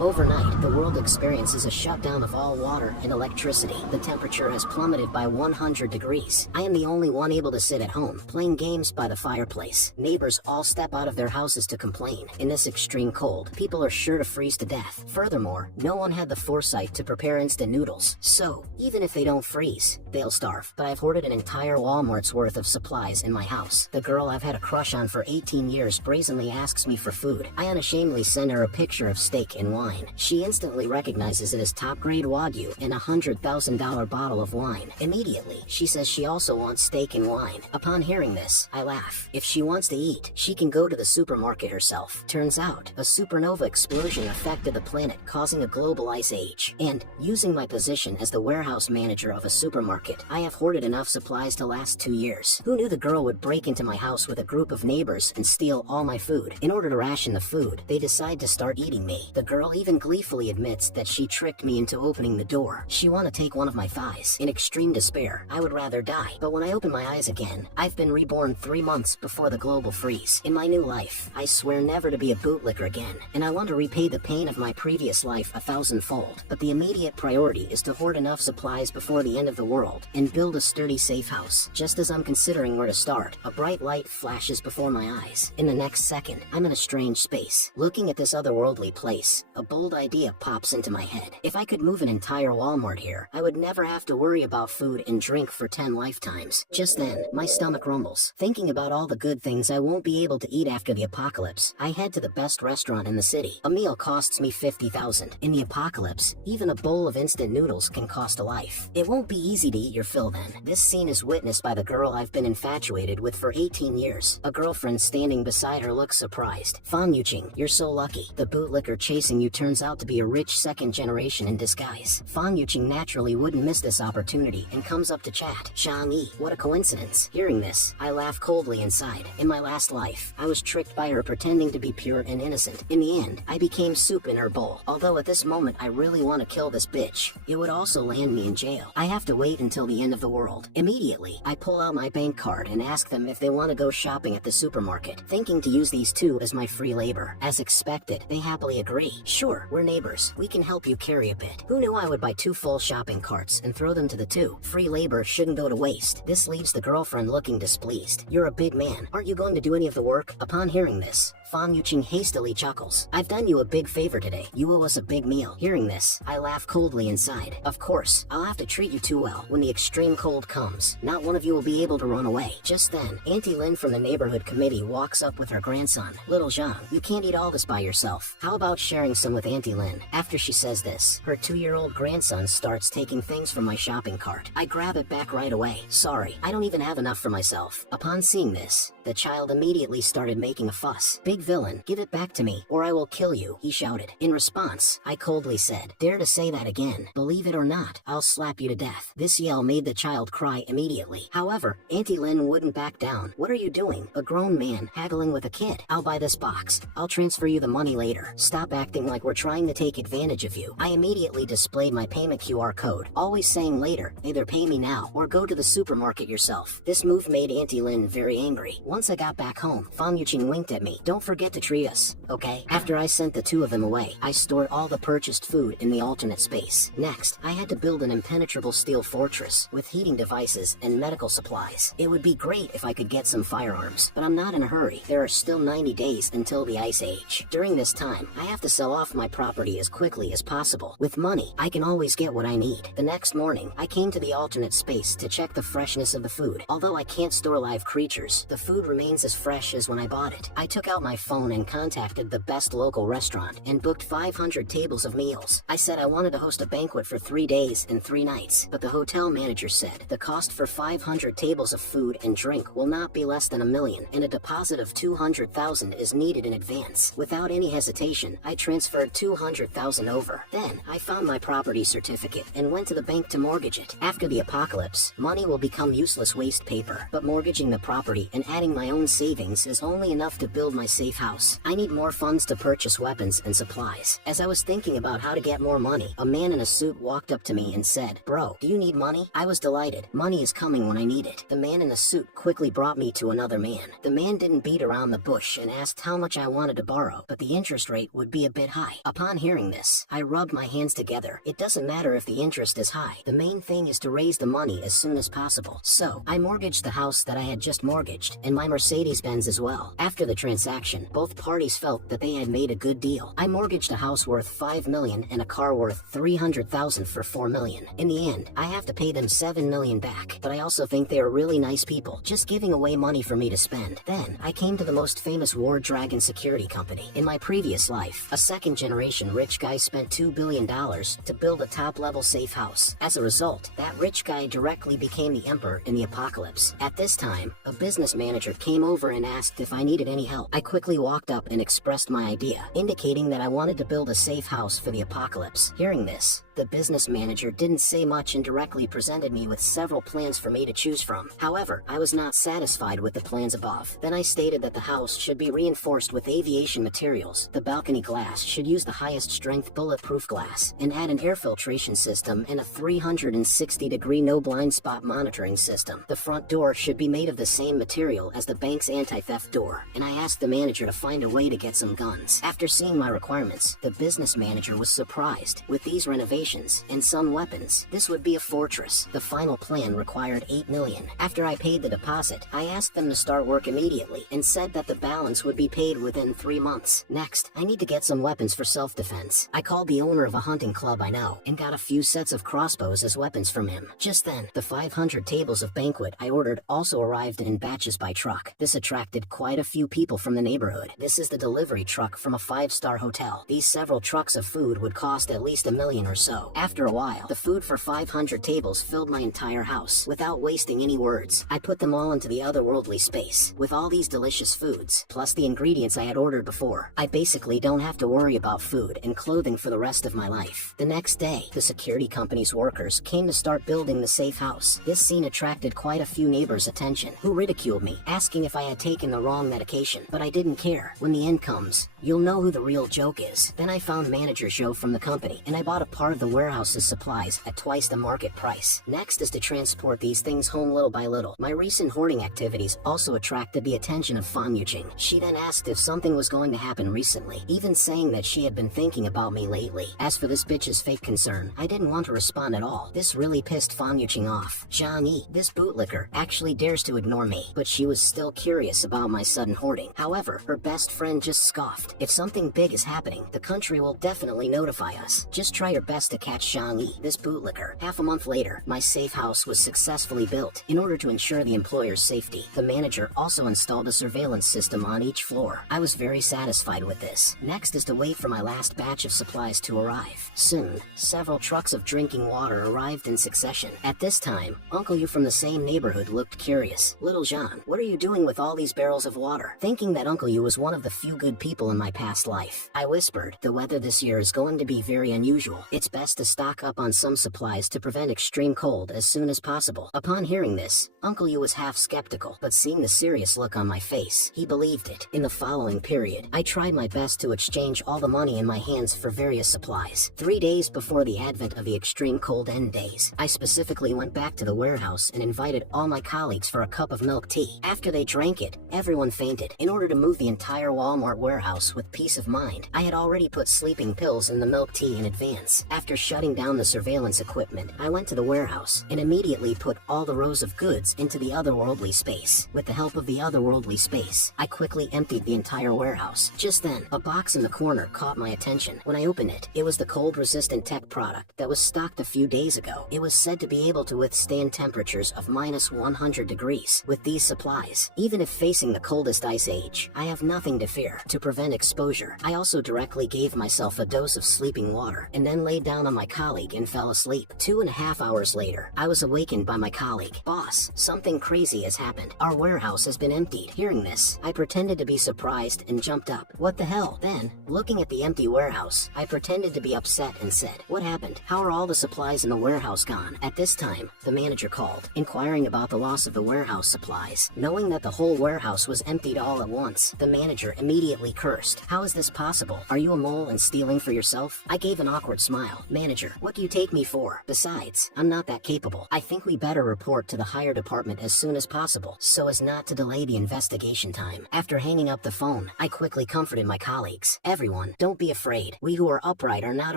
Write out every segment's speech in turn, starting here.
Overnight, the world experiences a shutdown of all water and electricity. The temperature has plummeted by 100 degrees. I am the only one able to sit at home, playing games by the fireplace. Neighbors all step out of their houses to complain. In this extreme cold, people are sure to freeze to death. Furthermore, no one had the foresight to prepare instant noodles. So, even if they don't freeze, they'll starve. But I've hoarded an entire Walmart's worth of supplies in my house. The girl I've had a crush on for 18 years brazenly asks me for food. I unashamedly send her a picture of steak and wine. She instantly recognizes it as top-grade Wagyu and a $100,000 bottle of wine. Immediately, she says she also wants steak and wine. Upon hearing this, I laugh. If she wants to eat, she can go to the supermarket herself. Turns out, a supernova explosion affected the planet, causing a global ice age. And, using my position as the warehouse manager of a supermarket, I have hoarded enough supplies to last 2 years. Who knew the girl would break into my house with a group of neighbors and steal all my food? In order to ration the food, they decide to start eating me. The girl even gleefully admits that she tricked me into opening the door. She wanted to take one of my thighs. In extreme despair, I would rather die. But when I open my eyes again, I've been reborn 3 months before the global freeze. In my new life, I swear never to be a bootlicker again, and I want to repay the pain of my previous life 1,000-fold. But the immediate priority is to hoard enough supplies before the end of the world and build a sturdy safe house. Just as I'm considering where to start, a bright light flashes before my eyes. In the next second, I'm in a strange space. Looking at this otherworldly place, a bold idea pops into my head. If I could move an entire Walmart here, I would never have to worry about food and drink for 10 lifetimes. Just then, my stomach rumbles. Thinking about all the good things I won't be able to eat after the apocalypse, I head to the best restaurant in the city. A meal costs me $50,000. In the apocalypse, even a bowl of instant noodles can cost a life. It won't be easy to eat your fill then. This scene is witnessed by the girl I've been infatuated with for 18 years. A girlfriend standing beside her looks surprised. Fan Yuching, you're so lucky. The bootlicker chasing you turns out to be a rich second generation in disguise. Fan Yuching naturally wouldn't miss this opportunity and comes up to chat. Shang-Yi, what a coincidence. Hearing this, I laugh coldly inside. In my last life, I was tricked by her pretending to be pure and innocent. In the end, I became soup in her bowl. Although at this moment I really want to kill this bitch, it would also land me in jail. I have to wait until the end of the world. Immediately, I pull out my bank card and ask them if they want to go shopping at the supermarket, thinking to use these two as my free labor. As expected, they happily agree. Sure, we're neighbors. We can help you carry a bit. Who knew I would buy 2 full shopping carts and throw them to the 2? Free labor shouldn't go to waste. This leaves the girlfriend looking displeased. You're a big man. Aren't you going to do any of the work? Upon hearing this, Fan Yuching hastily chuckles. I've done you a big favor today. You owe us a big meal. Hearing this, I laugh coldly inside. Of course, I'll have to treat you too well when the extreme cold comes. Not one of you will be able to run away. Just then, Auntie Lin from the neighborhood committee walks up with her grandson. Little Zhang, you can't eat all this by yourself. How about sharing some with Auntie Lin? After she says this, her 2-year-old grandson starts taking things from my shopping cart. I grab it back right away. Sorry, I don't even have enough for myself. Upon seeing this, the child immediately started making a fuss. Big villain, give it back to me, or I will kill you, he shouted. In response, I coldly said, dare to say that again. Believe it or not, I'll slap you to death. This yell made the child cry immediately. However, Auntie Lin wouldn't back down. What are you doing? A grown man haggling with a kid. I'll buy this box. I'll transfer you the money later. Stop acting like we're trying to take advantage of you. I immediately displayed my payment QR code, always saying later, either pay me now or go to the supermarket yourself. This move made Auntie Lin very angry. Once I got back home, Fan Yuching winked at me. Don't forget to treat us, okay? After I sent the 2 of them away, I stored all the purchased food in the alternate space. Next, I had to build an impenetrable steel fortress with heating devices and medical supplies. It would be great if I could get some firearms, but I'm not in a hurry. There are still 90 days until the ice age. During this time, I have to sell off my property as quickly as possible. With money, I can always get what I need. The next morning, I came to the alternate space to check the freshness of the food. Although I can't store live creatures, the food remains as fresh as when I bought it. I took out my phone and contacted the best local restaurant and booked 500 tables of meals. I said I wanted to host a banquet for 3 days and 3 nights, but the hotel manager said the cost for 500 tables of food and drink will not be less than $1 million, and a deposit of $200,000 is needed in advance. Without any hesitation, I transferred $200,000 over. Then, I found my property certificate and went to the bank to mortgage it. After the apocalypse, money will become useless waste paper, but mortgaging the property and adding my own savings is only enough to build my savings safe house. I need more funds to purchase weapons and supplies. As I was thinking about how to get more money, a man in a suit walked up to me and said, "Bro, do you need money?" I was delighted. Money is coming when I need it. The man in the suit quickly brought me to another man. The man didn't beat around the bush and asked how much I wanted to borrow, but the interest rate would be a bit high. Upon hearing this, I rubbed my hands together. It doesn't matter if the interest is high. The main thing is to raise the money as soon as possible. So, I mortgaged the house that I had just mortgaged, and my Mercedes-Benz as well. After the transaction, both parties felt that they had made a good deal. I mortgaged a house worth $5 million and a car worth $300,000 for $4 million. In the end, I have to pay them $7 million back, but I also think they are really nice people, just giving away money for me to spend. Then, I came to the most famous War Dragon security company. In my previous life, a second-generation rich guy spent $2 billion to build a top-level safe house. As a result, that rich guy directly became the emperor in the apocalypse. At this time, a business manager came over and asked if I needed any help. I quickly walked up and expressed my idea, indicating that I wanted to build a safe house for the apocalypse. Hearing this, the business manager didn't say much and directly presented me with several plans for me to choose from. However, I was not satisfied with the plans above. Then I stated that the house should be reinforced with aviation materials. The balcony glass should use the highest strength bulletproof glass, and add an air filtration system and a 360-degree no blind spot monitoring system. The front door should be made of the same material as the bank's anti-theft door, and I asked the manager to find a way to get some guns. After seeing my requirements, the business manager was surprised. With these renovations and some weapons, this would be a fortress. The final plan required $8 million. After I paid the deposit, I asked them to start work immediately and said that the balance would be paid within 3 months. Next, I need to get some weapons for self-defense. I called the owner of a hunting club I know and got a few sets of crossbows as weapons from him. Just then, the 500 tables of banquet I ordered also arrived in batches by truck. This attracted quite a few people from the neighborhood. This is the delivery truck from a 5-star hotel. These several trucks of food would cost at least $1 million or so. After a while, the food for 500 tables filled my entire house. Without wasting any words, I put them all into the otherworldly space. With all these delicious foods, plus the ingredients I had ordered before, I basically don't have to worry about food and clothing for the rest of my life. The next day, the security company's workers came to start building the safe house. This scene attracted quite a few neighbors' attention, who ridiculed me, asking if I had taken the wrong medication, but I didn't care. When the end comes, you'll know who the real joke is. Then I found Manager Joe from the company, and I bought a part of the warehouse's supplies at twice the market price. Next is to transport these things home little by little. My recent hoarding activities also attracted the attention of Fan Yuqing. She then asked if something was going to happen recently, even saying that she had been thinking about me lately. As for this bitch's fake concern, I didn't want to respond at all. This really pissed Fan Yuqing off. Zhang Yi, this bootlicker, actually dares to ignore me, but she was still curious about my sudden hoarding. However, her best friend just scoffed. If something big is happening, the country will definitely notify us. Just try your best to catch Zhang Yi, this bootlicker. Half a month later, my safe house was successfully built. In order to ensure the employer's safety, the manager also installed a surveillance system on each floor. I was very satisfied with this. Next is to wait for my last batch of supplies to arrive. Soon, several trucks of drinking water arrived in succession. At this time, Uncle Yu from the same neighborhood looked curious. "Little Jean, what are you doing with all these barrels of water?" Thinking that Uncle Yu was one of the few good people in my past life, I whispered, "The weather this year is going to be very unusual. It's best to stock up on some supplies to prevent extreme cold as soon as possible." Upon hearing this, Uncle Yu was half skeptical, but seeing the serious look on my face, he believed it. In the following period, I tried my best to exchange all the money in my hands for various supplies. 3 days before the advent of the extreme cold end days, I specifically went back to the warehouse and invited all my colleagues for a cup of milk tea. After they drank it, everyone fainted. In order to move the entire Walmart warehouse with peace of mind, I had already put sleeping pills in the milk tea in advance. After shutting down the surveillance equipment, I went to the warehouse and immediately put all the rows of goods into the otherworldly space. With the help of the otherworldly space, I quickly emptied the entire warehouse. Just then, a box in the corner caught my attention. When I opened it, it was the cold-resistant tech product that was stocked a few days ago. It was said to be able to withstand temperatures of -100 degrees. With these supplies, even if facing the coldest ice age, I have nothing to fear. To prevent exposure, I also directly gave myself a dose of sleeping water and then laid down on my colleague and fell asleep. 2.5 hours later, I was awakened by my colleague. "Boss, something crazy has happened. Our warehouse has been emptied." Hearing this, I pretended to be surprised and jumped up. "What the hell?" Then, looking at the empty warehouse, I pretended to be upset and said, "What happened? How are all the supplies in the warehouse gone?" At this time, the manager called, inquiring about the loss of the warehouse supplies. Knowing that the whole warehouse was emptied all at once, this. The manager immediately cursed. How is this possible? Are you a mole and stealing for yourself? I gave an awkward smile. Manager, what do you take me for? Besides, I'm not that capable. I think we better report to the higher department as soon as possible, so as not to delay the investigation time. After hanging up the phone, I quickly comforted my colleagues. Everyone, don't be afraid. We who are upright are not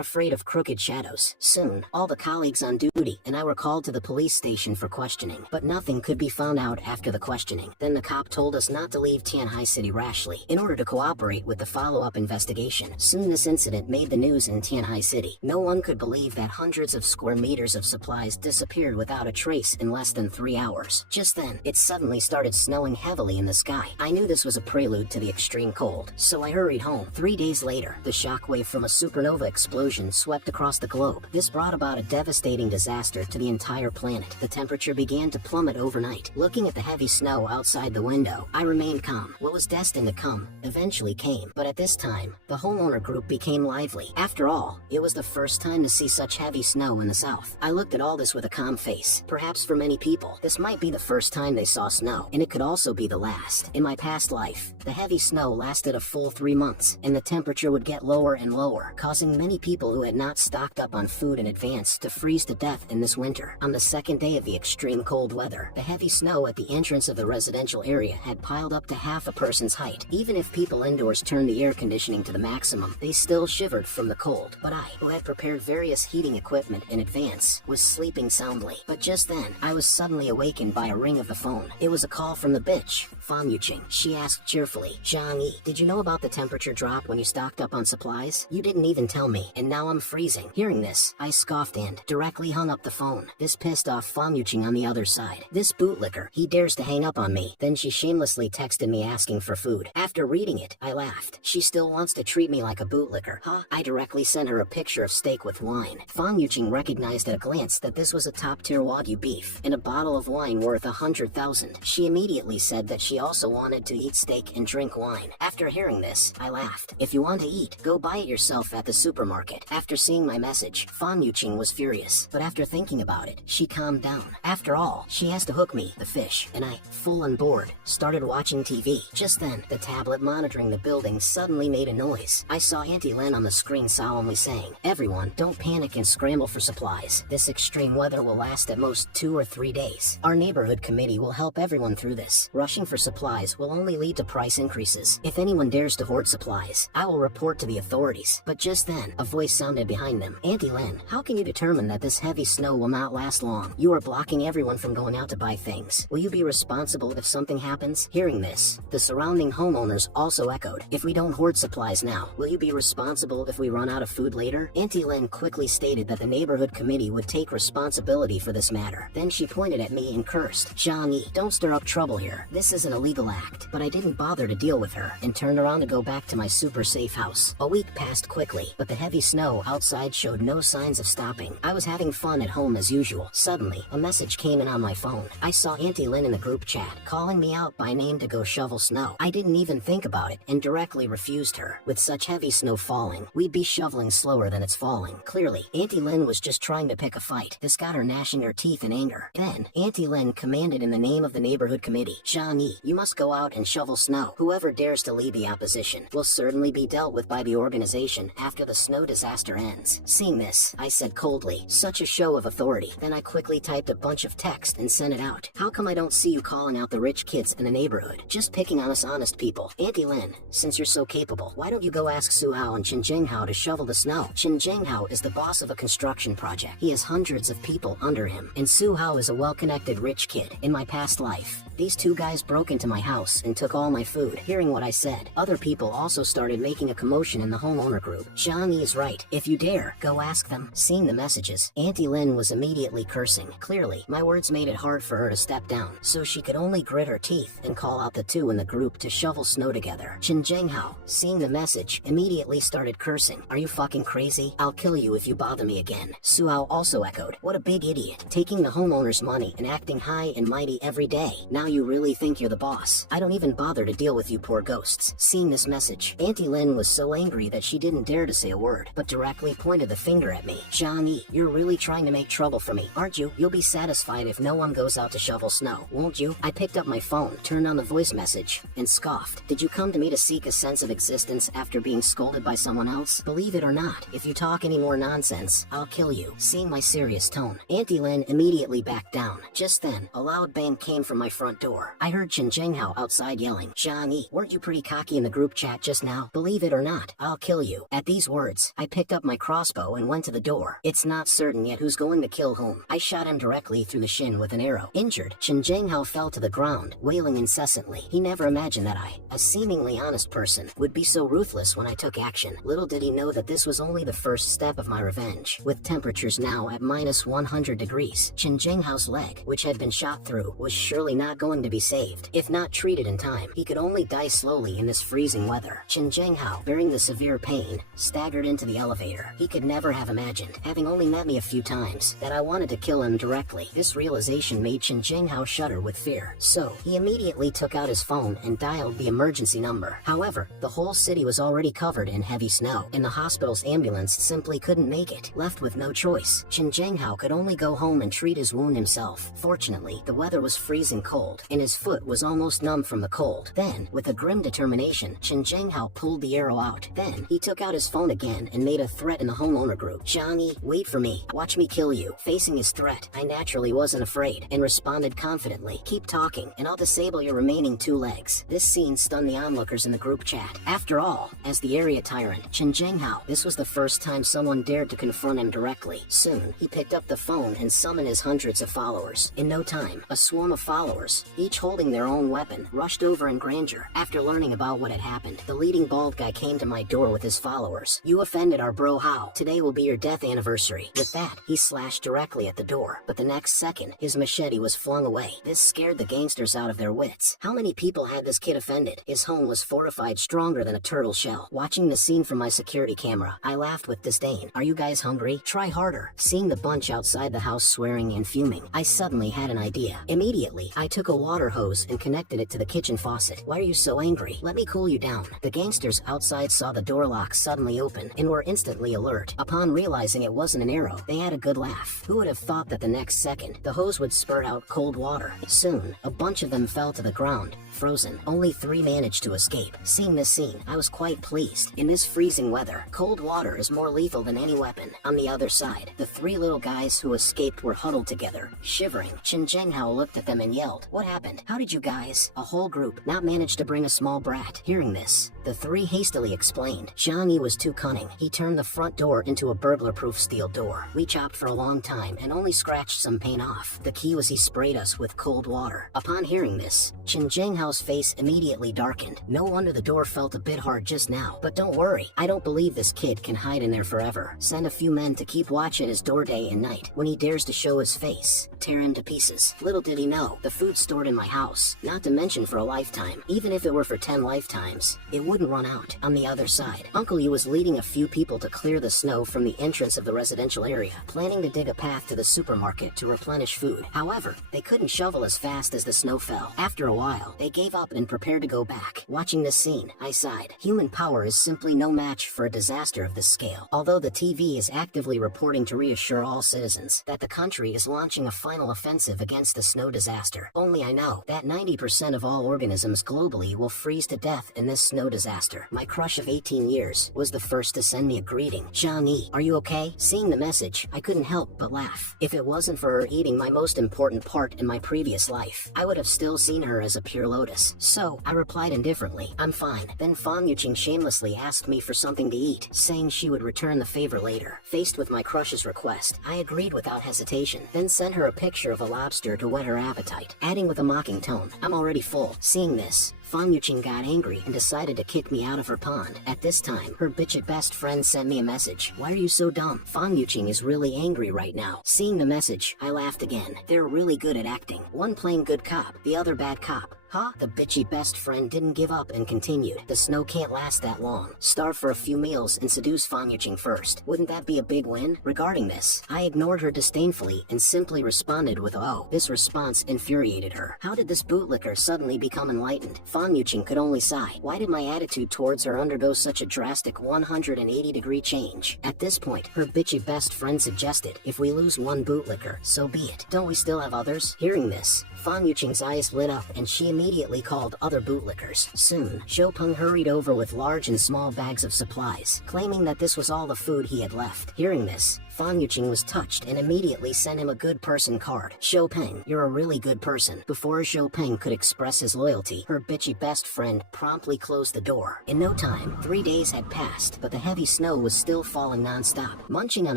afraid of crooked shadows. Soon, all the colleagues on duty and I were called to the police station for questioning, but nothing could be found out after the questioning. Then the cop told us not to leave Tianhai City rashly, in order to cooperate with the follow-up investigation. Soon this incident made the news in Tianhai City. No one could believe that hundreds of square meters of supplies disappeared without a trace in less than 3 hours. Just then, it suddenly started snowing heavily in the sky. I knew this was a prelude to the extreme cold, so I hurried home. 3 days later, the shockwave from a supernova explosion swept across the globe. This brought about a devastating disaster to the entire planet. The temperature began to plummet overnight. Looking at the heavy snow outside the window, I remained calm. What was destined to come eventually came, but at this time, the homeowner group became lively. After all, it was the first time to see such heavy snow in the south. I looked at all this with a calm face. Perhaps for many people, this might be the first time they saw snow, and it could also be the last. In my past life, the heavy snow lasted a full 3 months, and the temperature would get lower and lower, causing many people who had not stocked up on food in advance to freeze to death in this winter. On the second day of the extreme cold weather, the heavy snow at the entrance of the residential area had piled up to half a person's height. Even if people indoors turned the air conditioning to the maximum, they still shivered from the cold. But I, who had prepared various heating equipment in advance, was sleeping soundly. But just then, I was suddenly awakened by a ring of the phone. It was a call from the bitch, Fan Yuqing. She asked cheerfully, Zhang Yi, did you know about the temperature drop when you stocked up on supplies? You didn't even tell me, and now I'm freezing. Hearing this, I scoffed and directly hung up the phone. This pissed off Fan Yuqing on the other side. This bootlicker, he dares to hang up on me. Then she shamelessly texted me asking for food. After reading it, I laughed. She still wants to treat me like a bootlicker, huh? I directly sent her a picture of steak with wine. Fan Yuqing recognized at a glance that this was a top-tier Wagyu beef and a bottle of wine worth 100,000. She immediately said that she also wanted to eat steak and drink wine. After hearing this, I laughed. If you want to eat, go buy it yourself at the supermarket. After seeing my message, Fan Yuqing was furious, but after thinking about it, she calmed down. After all, she has to hook me, the fish, and I, full on board, started watching TV. Just then, the tablet monitoring the building suddenly made a noise. I saw Auntie Len on the screen solemnly saying, everyone, don't panic and scramble for supplies. This extreme weather will last at most 2 or 3 days. Our neighborhood committee will help everyone through this. Rushing for supplies will only lead to price increases. If anyone dares to hoard supplies, I will report to the authorities. But just then, a voice sounded behind them. Auntie Len, how can you determine that this heavy snow will not last long? You are blocking everyone from going out to buy things. Will you be responsible if something happens? Hearing this, the surrounding homeowners also echoed. If we don't hoard supplies now, will you be responsible if we run out of food later? Auntie Len quickly stated that the neighborhood committee would take responsibility for this matter. Then she pointed at me and cursed. Zhang Yi, don't stir up trouble here. This is an illegal act. But I didn't bother to deal with her and turned around to go back to my super safe house. A week passed quickly, but the heavy snow outside showed no signs of stopping. I was having fun at home as usual. Suddenly, a message came in on my phone. I saw Auntie Len in the group chat, calling me out by name to go shovel snow. I didn't even think about it and directly refused her. With such heavy snow falling, we'd be shoveling slower than it's falling. Clearly, Auntie Len was just trying to pick a fight. This got her gnashing her teeth in anger. Then, Auntie Len commanded in the name of the neighborhood committee, Zhang Yi, you must go out and shovel snow. Whoever dares to lead the opposition will certainly be dealt with by the organization after the snow disaster ends. Seeing this, I said coldly, such a show of authority. Then I quickly typed a bunch of text and sent it out. How come I don't see you calling out the rich kids in the neighborhood? Just picking on us honest people. Auntie Len, since you're so capable, why don't you go ask Su Hao and Chen Jinghao to shovel the snow? Chen Jinghao is the boss of a construction project. He has hundreds of people under him, and Su Hao is a well-connected rich kid. In my past life, these two guys broke into my house and took all my food. Hearing what I said, other people also started making a commotion in the homeowner group. Zhang Yi is right. If you dare, go ask them. Seeing the messages, Auntie Len was immediately cursing. Clearly, my words made it hard for her to step down, so she could only grit her teeth and call out the two in the group to shovel snow together. Chen Jinghao, seeing the message, immediately started cursing. Are you fucking crazy? I'll kill you if you bother me again. Su Hao also echoed. What a big idiot. Taking the homeowner's money and acting high and mighty every day. Now you really think you're the boss? I don't even bother to deal with you poor ghosts. Seeing this message, Auntie Lin was so angry that she didn't dare to say a word, but directly pointed the finger at me. Johnny, you're really trying to make trouble for me, aren't you? You'll be satisfied if no one goes out to shovel snow, won't you? I picked up my phone, turned on the voice message, and scoffed. Did you come to me to seek a sense of existence after being scolded by someone else? Believe it or not, if you talk any more nonsense, I'll kill you. Seeing my serious tone, Auntie Lin immediately backed down. Just then, a loud bang came from my front door. I heard Chen Jinghao outside yelling, Johnny, weren't you pretty cocky in the group chat just now? Believe it or not, I'll kill you. At these words, I picked up my crossbow and went to the door. It's not certain yet who's going to kill whom. I shot him directly through the shin with an arrow. Injured, Chen Jinghao fell to the ground, wailing incessantly. He never imagined that I, a seemingly honest person, would be so ruthless when I took action. Little did he know that this was only the first step of my revenge. With temperatures now at minus 100 degrees, Chen Jinghao's leg, which had been shot through, was surely not going to be saved. If not treated in time, he could only die slowly in this freezing weather. Chen Jinghao, bearing the severe pain, staggered into the elevator. He could never have imagined, having only met me a few times, that I wanted to kill him directly. This realization made Chen Jinghao shudder with fear. So, he immediately took out his phone and dialed the emergency number. However, the whole city was already covered in heavy snow, and the hospital's ambulance simply couldn't make it. Left with no choice, Chen Jinghao could only go home and treat his wound himself. Fortunately, the weather was freezing cold, and his foot was almost numb from the cold. Then, with a grim determination, Chen Jinghao pulled the arrow out. Then, he took out his phone again and made a threat in the homeowner group. Johnny, wait for me. Watch me kill you. Facing his threat, I naturally wasn't afraid, and responded confidently. Keep talking, and I'll disable your remaining 2 legs. This scene stunned the onlookers in the group chat. After all, as the area tyrant, Chen Jinghao, this was the first time someone dared to confront him directly. Soon, he picked up the phone and summoned his hundreds of followers. In no time, a swarm of followers, each holding their own weapon, rushed over in grandeur. After learning about what had happened, the leading bald guy came to my door with his followers. You offended our bro Hao. Today will be your death anniversary. With that, he slashed directly at the door, but the next second, his machete was flung away. This scared the gangsters out of their wits. How many people had this kid offended? His home was fortified stronger than a turtle shell. Watching the scene from my security camera, I laughed with disdain. Are you guys hungry? Try harder. Seeing the bunch outside the house swearing and fuming, I suddenly had an idea. Immediately, I took a water hose and connected it to the kitchen faucet. Why are you so angry? Let me cool you down. The gangsters outside saw the door lock suddenly open and were instantly alert. Upon realizing it wasn't an arrow, they had a good laugh. Who would have thought that the next second, the hose would spurt out cold water? Soon, a bunch of them fell to the ground, frozen. Only 3 managed to escape. Seeing this scene, I was quite pleased. In this freezing weather, cold water is more lethal than any weapon. On the other side, the 3 little guys who escaped were huddled together, shivering. Chen Jinghao looked at them and yelled, "What happened? How did you guys, a whole group, not manage to bring a small brat?" Hearing this, the 3 hastily explained. Johnny was too cunning. He turned the front door into a burglar-proof steel door. We chopped for a long time and only scratched some paint off. The key was he sprayed us with cold water. Upon hearing this, Chen Jinghao's face immediately darkened. No wonder the door felt a bit hard just now. But don't worry, I don't believe this kid can hide in there forever. Send a few men to keep watch at his door day and night. When he dares to show his face, tear him to pieces. Little did he know, the food stored in my house, not to mention for a lifetime, even if it were for 10 lifetimes, it wouldn't run out. On the other side, Uncle Yu was leading a few people to clear the snow from the entrance of the residential area, planning to dig a path to the supermarket to replenish food. However, they couldn't shovel as fast as the snow fell. After a while, they gave up and prepared to go back. Watching this scene, I sighed. Human power is simply no match for a disaster of this scale. Although the TV is actively reporting to reassure all citizens that the country is launching a final offensive against the snow disaster, only I know that 90% of all organisms globally will freeze to death in this snow disaster. My crush of 18 years was the first to send me a greeting. Johnny, are you okay? Seeing the message, I couldn't help but laugh. If it wasn't for her eating my most important part in my previous life, I would have still seen her as a pure lotus. So, I replied indifferently, I'm fine. Then Fan Yuqing shamelessly asked me for something to eat, saying she would return the favor later. Faced with my crush's request, I agreed without hesitation, then sent her a picture of a lobster to whet her appetite, adding with a mocking tone, I'm already full. Seeing this, Fan Yuqing got angry and decided to kick me out of her pond. At this time, her bitchet best friend sent me a message. Why are you so dumb? Fan Yuqing is really angry right now. Seeing the message, I laughed again. They're really good at acting. One playing good cop, the other bad cop. Huh? The bitchy best friend didn't give up and continued. The snow can't last that long. Starve for a few meals and seduce Fan Yuqing first. Wouldn't that be a big win? Regarding this, I ignored her disdainfully and simply responded with oh. This response infuriated her. How did this bootlicker suddenly become enlightened? Fan Yuqing could only sigh. Why did my attitude towards her undergo such a drastic 180-degree change? At this point, her bitchy best friend suggested, if we lose one bootlicker, so be it. Don't we still have others? Hearing this, Fan Yuqing's eyes lit up and she immediately called other bootlickers. Soon, Xiaopeng hurried over with large and small bags of supplies, claiming that this was all the food he had left. Hearing this, Fan Yuqing was touched and immediately sent him a good person card. Xiaopeng, you're a really good person. Before Xiaopeng could express his loyalty, her bitchy best friend promptly closed the door. In no time, 3 days had passed, but the heavy snow was still falling non-stop. Munching on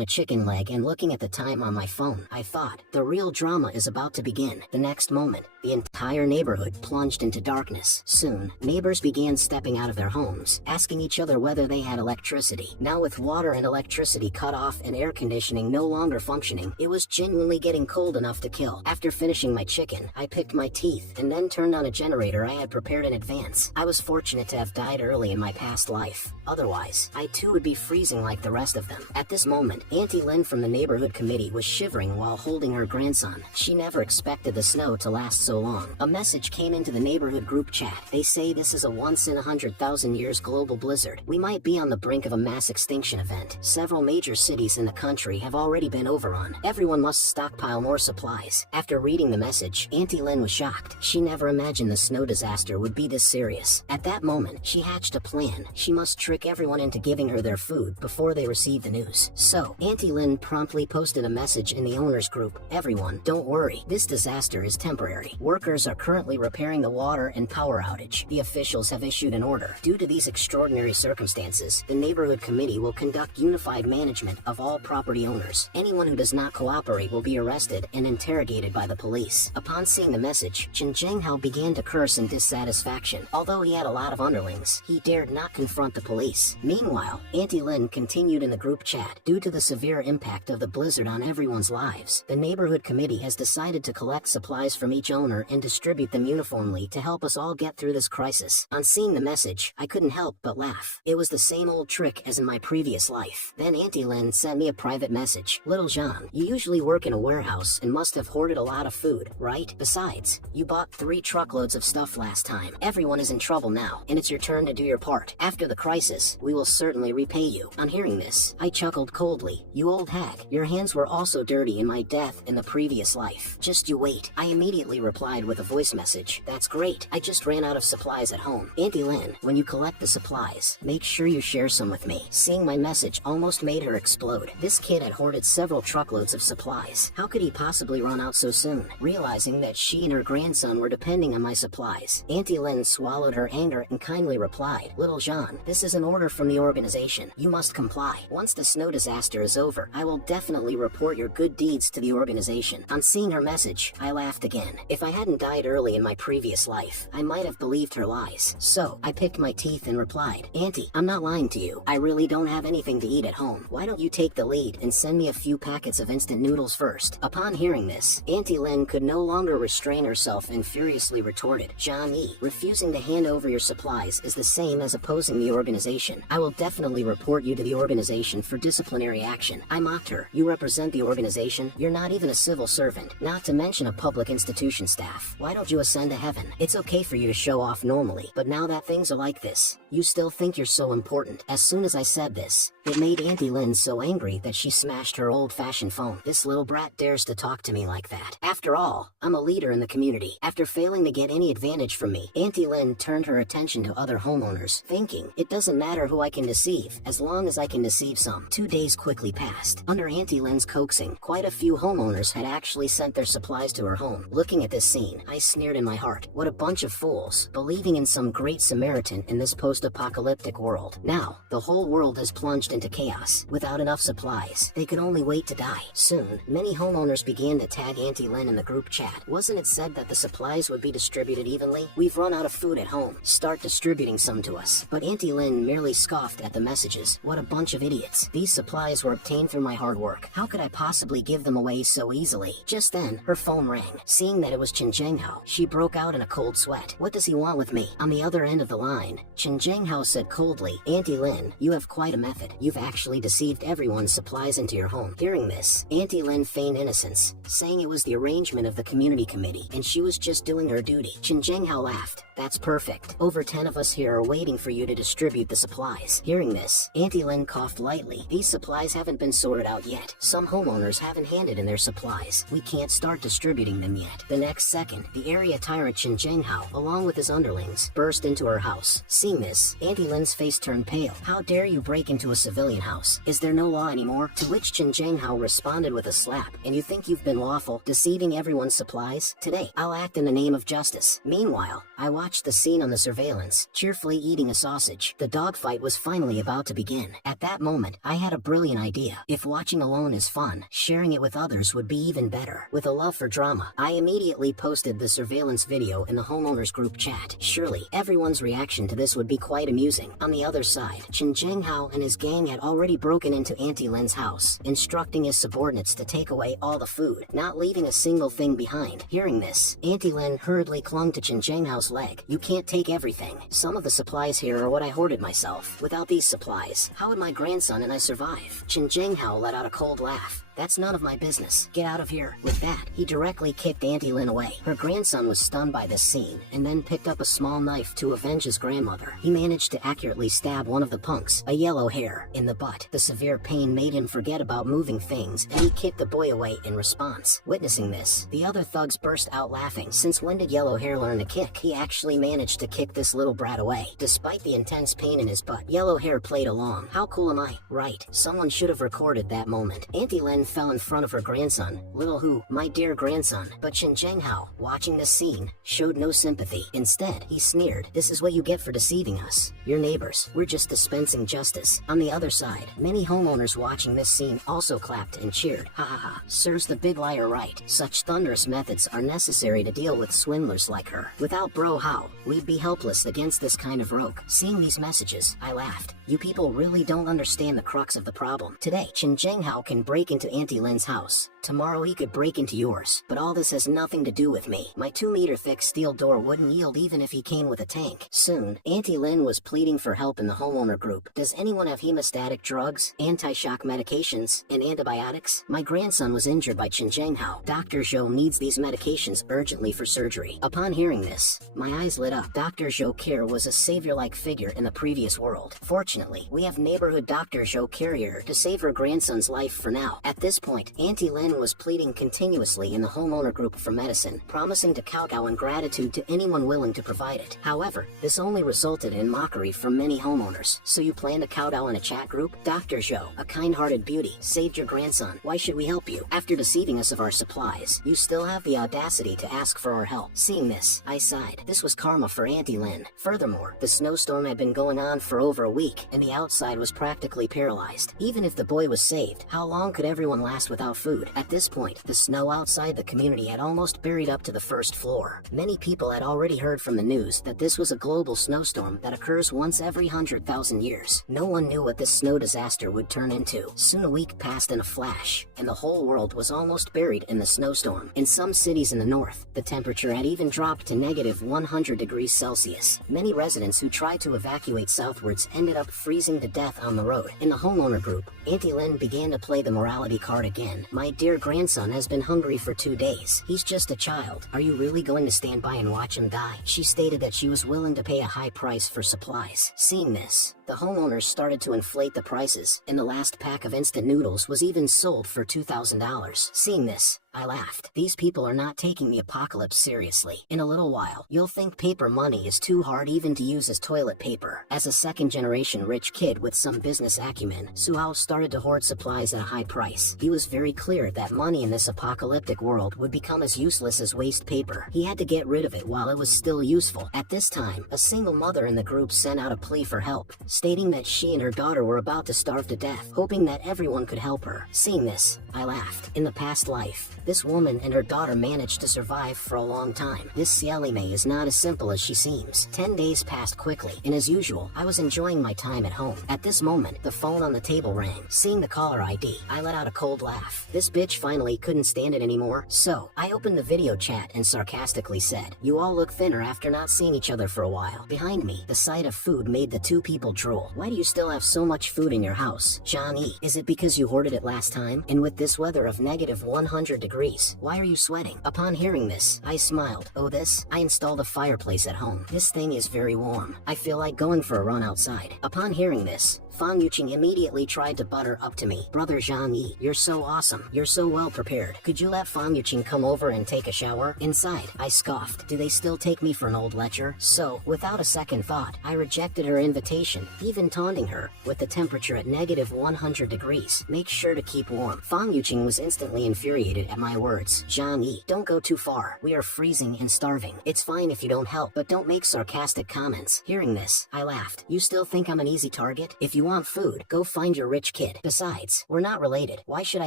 a chicken leg and looking at the time on my phone, I thought, the real drama is about to begin. The next moment, the entire neighborhood plunged into darkness. Soon, neighbors began stepping out of their homes, asking each other whether they had electricity. Now with water and electricity cut off and air conditioning no longer functioning, it was genuinely getting cold enough to kill. After finishing my chicken, I picked my teeth and then turned on a generator I had prepared in advance. I was fortunate to have died early in my past life. Otherwise, I too would be freezing like the rest of them. At this moment, Auntie Lin from the neighborhood committee was shivering while holding her grandson. She never expected the snow to last so long. A message came into the neighborhood group chat. They say this is a once in 100,000 years global blizzard. We might be on the brink of a mass extinction event. Several major cities in the country have already been overrun. Everyone must stockpile more supplies. After reading the message, Auntie Lin was shocked. She never imagined the snow disaster would be this serious. At that moment, she hatched a plan. She must trick everyone into giving her their food before they receive the news. So, Auntie Lin promptly posted a message in the owners group. Everyone, don't worry. This disaster is temporary. Workers are currently repairing the water and power outage. The officials have issued an order. Due to these extraordinary circumstances, the neighborhood committee will conduct unified management of all property owners. Anyone who does not cooperate will be arrested and interrogated by the police. Upon seeing the message, Chen Zhenghao began to curse in dissatisfaction. Although he had a lot of underlings, he dared not confront the police. Meanwhile, Auntie Lin continued in the group chat. Due to the severe impact of the blizzard on everyone's lives, the neighborhood committee has decided to collect supplies from each owner and distribute them uniformly to help us all get through this crisis. On seeing the message, I couldn't help but laugh. It was the same old trick as in my previous life. Then Auntie Lin sent me a private message. Little Jean, you usually work in a warehouse and must have hoarded a lot of food, right? Besides, you bought 3 truckloads of stuff last time. Everyone is in trouble now, and it's your turn to do your part. After the crisis, we will certainly repay you. On hearing this, I chuckled coldly. You old hag, your hands were also dirty in my death in the previous life. Just you wait. I immediately replied with a voice message. That's great. I just ran out of supplies at home. Auntie Lin, when you collect the supplies, make sure you share some with me. Seeing my message almost made her explode. This kid had hoarded several truckloads of supplies. How could he possibly run out so soon? Realizing that she and her grandson were depending on my supplies, Auntie Lin swallowed her anger and kindly replied, Little Jean, this is an order from the organization. You must comply. Once the snow disaster is over, I will definitely report your good deeds to the organization. On seeing her message, I laughed again. If I hadn't died early in my previous life, I might have believed her lies. So, I picked my teeth and replied, Auntie, I'm not lying to you. I really don't have anything to eat at home. Why don't you take the lead and send me a few packets of instant noodles first? Upon hearing this, Auntie Lin could no longer restrain herself and furiously retorted, Zhang Yi, refusing to hand over your supplies is the same as opposing the organization. I will definitely report you to the organization for disciplinary action. I mocked her. You represent the organization? You're not even a civil servant, not to mention a public institution staff. Why don't you ascend to heaven? It's okay for you to show off normally, but now that things are like this, you still think you're so important. As soon as I said this, it made Auntie Lin so angry that she smashed her old-fashioned phone. This little brat dares to talk to me like that. After all, I'm a leader in the community. After failing to get any advantage from me, Auntie Lin turned her attention to other homeowners, thinking, it doesn't matter who I can deceive, as long as I can deceive some. 2 days quickly passed. Under Auntie Lin's coaxing, quite a few homeowners had actually sent their supplies to her home. Looking at this scene, I sneered in my heart. What a bunch of fools, believing in some great Samaritan in this post-apocalyptic world. Now, the whole world has plunged into chaos. Without enough supplies, they could only wait to die. Soon, many homeowners began to tag Auntie Lin in the group chat. Wasn't it said that the supplies would be distributed evenly? We've run out of food at home. Start distributing some to us. But Auntie Lin merely scoffed at the messages. What a bunch of idiots. These supplies were obtained through my hard work. How could I possibly give them away so easily? Just then, her phone rang. Seeing that it was Chen Zhenghao, she broke out out in a cold sweat. What does he want with me? On the other end of the line, Chen Jinghao said coldly, Auntie Lin, you have quite a method. You've actually deceived everyone's supplies into your home. Hearing this, Auntie Lin feigned innocence, saying it was the arrangement of the community committee, and she was just doing her duty. Chen Jinghao laughed. That's perfect. Over 10 of us here are waiting for you to distribute the supplies. Hearing this, Auntie Lin coughed lightly. These supplies haven't been sorted out yet. Some homeowners haven't handed in their supplies. We can't start distributing them yet. The next second, the area tyrant Chen Jinghao, along with his underlings, burst into her house. Seeing this, Auntie Lin's face turned pale. How dare you break into a civilian house? Is there no law anymore? To which Chen Jinghao responded with a slap. And you think you've been lawful, deceiving everyone's supplies? Today, I'll act in the name of justice. Meanwhile, I watched the scene on the surveillance, cheerfully eating a sausage. The dogfight was finally about to begin. At that moment, I had a brilliant idea. If watching alone is fun, sharing it with others would be even better. With a love for drama, I immediately posted the surveillance video in the homeowners group chat. Surely, everyone's reaction to this would be quite amusing. On the other side, Chen Jinghao and his gang had already broken into Auntie Lin's house, instructing his subordinates to take away all the food, not leaving a single thing behind. Hearing this, Auntie Lin hurriedly clung to Chen Jinghao's leg. You can't take everything. Some of the supplies here are what I hoarded myself. Without these supplies, how would my grandson and I survive? Chen Jinghao let out a cold laugh. That's none of my business. Get out of here. With that, he directly kicked Auntie Lin away. Her grandson was stunned by this scene, and then picked up a small knife to avenge his grandmother. He managed to accurately stab one of the punks, a yellow hair, in the butt. The severe pain made him forget about moving things, and he kicked the boy away in response. Witnessing this, the other thugs burst out laughing. Since when did yellow hair learn to kick? He actually managed to kick this little brat away. Despite the intense pain in his butt, yellow hair played along. How cool am I? Right. Someone should have recorded that moment. Auntie Lin fell in front of her grandson. Little who, my dear grandson. But Chen Jinghao, watching this scene, showed no sympathy. Instead, he sneered. This is what you get for deceiving us. Your neighbors. We're just dispensing justice. On the other side, many homeowners watching this scene also clapped and cheered. Ha ha ha. Serves the big liar right. Such thunderous methods are necessary to deal with swindlers like her. Without Bro How, we'd be helpless against this kind of rogue. Seeing these messages, I laughed. You people really don't understand the crux of the problem. Today, Chen Jinghao can break into Auntie Lin's house. Tomorrow he could break into yours. But all this has nothing to do with me. My 2-meter thick steel door wouldn't yield even if he came with a tank. Soon, Auntie Lin was pleading for help in the homeowner group. Does anyone have hemostatic drugs, anti-shock medications, and antibiotics? My grandson was injured by Chen Jinghao. Dr. Zhou needs these medications urgently for surgery. Upon hearing this, my eyes lit up. Dr. Zhou Care was a savior-like figure in the previous world. Fortunately, we have neighborhood Dr. Zhou Carrier to save her grandson's life for now. At this point, Auntie Lin was pleading continuously in the homeowner group for medicine, promising to kowtow in gratitude to anyone willing to provide it. However, this only resulted in mockery from many homeowners. So you plan to kowtow in a chat group? Dr. Zhou, a kind-hearted beauty, saved your grandson. Why should we help you? After deceiving us of our supplies, you still have the audacity to ask for our help. Seeing this, I sighed. This was karma for Auntie Lin. Furthermore, the snowstorm had been going on for over a week, and the outside was practically paralyzed. Even if the boy was saved, how long could everyone last without food? At this point, the snow outside the community had almost buried up to the first floor. Many people had already heard from the news that this was a global snowstorm that occurs once every 100,000 years. No one knew what this snow disaster would turn into. Soon a week passed in a flash, and the whole world was almost buried in the snowstorm. In some cities in the north, the temperature had even dropped to negative 100 degrees Celsius. Many residents who tried to evacuate southwards ended up freezing to death on the road. In the homeowner group, Auntie Lin began to play the morality card again. My dear grandson has been hungry for 2 days. He's just a child. Are you really going to stand by and watch him die? She stated that she was willing to pay a high price for supplies. Seeing this, the homeowners started to inflate the prices, and the last pack of instant noodles was even sold for $2,000. Seeing this, I laughed. These people are not taking the apocalypse seriously. In a little while, you'll think paper money is too hard even to use as toilet paper. As a second-generation rich kid with some business acumen, Suhao started to hoard supplies at a high price. He was very clear that money in this apocalyptic world would become as useless as waste paper. He had to get rid of it while it was still useful. At this time, a single mother in the group sent out a plea for help, stating that she and her daughter were about to starve to death, hoping that everyone could help her. Seeing this, I laughed. In the past life, this woman and her daughter managed to survive for a long time. This Cielime is not as simple as she seems. 10 days passed quickly, and as usual, I was enjoying my time at home. At this moment, the phone on the table rang. Seeing the caller ID, I let out a cold laugh. This bitch finally couldn't stand it anymore, so I opened the video chat and sarcastically said, "You all look thinner after not seeing each other for a while." Behind me, the sight of food made the two people drool. "Why do you still have so much food in your house, Johnny? Is it because you hoarded it last time? And with this weather of negative 100 degrees, why are you sweating?" Upon hearing this, I smiled. "Oh, this? I installed a fireplace at home. This thing is very warm. I feel like going for a run outside." Upon hearing this, Fang Yuqing immediately tried to butter up to me. "Brother Zhang, you're so awesome. You're so well prepared. Could you let Fang Yuqing come over and take a shower?" Inside, I scoffed. Do they still take me for an old lecher? So, without a second thought, I rejected her invitation, even taunting her, with the temperature at negative 100 degrees. "Make sure to keep warm." Fang Yuqing was instantly infuriated at my words. "Zhang, don't go too far. We are freezing and starving. It's fine if you don't help, but don't make sarcastic comments." Hearing this, I laughed. "You still think I'm an easy target? If you want food, go find your rich kid. Besides, we're not related. Why should I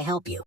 help you?"